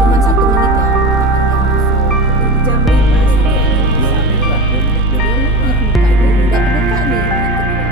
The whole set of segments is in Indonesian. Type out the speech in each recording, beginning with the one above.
Cuman 1 menit ya. Jam 5 sih ya. Udah kebuka nih yang kedua.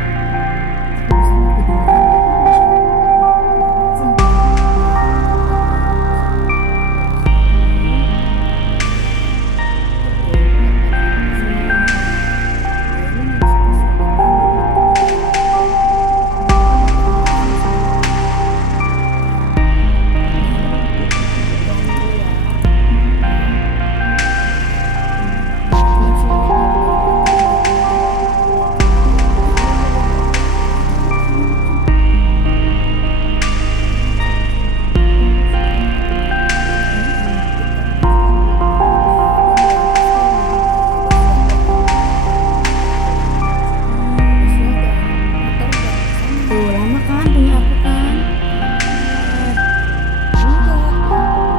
Tuh lama kan punya aku kan. Enggak,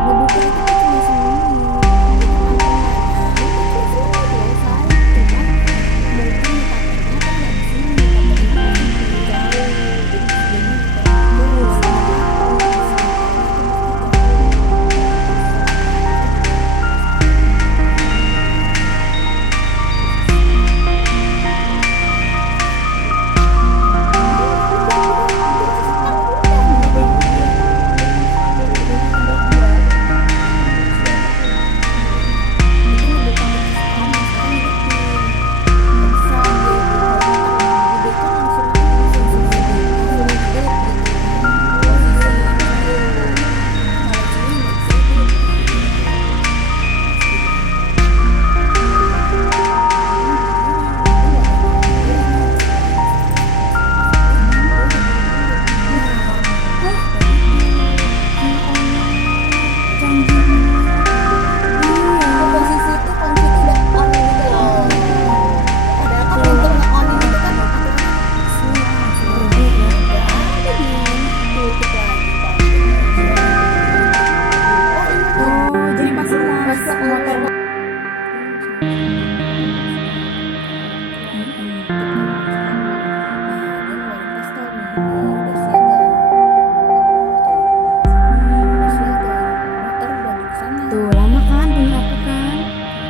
ngebuka itu tuh cuma seminggu. Selesai. Cuman mungkin pakainya kan nggak di sini, pakainya jauh. Jadi terus posisi itu kunci itu udah on gitu loh. Padahal kan untuk nge-on itu kan udah ada di tutup lagi kan. Oh, jadi pas masuk motor tuh lama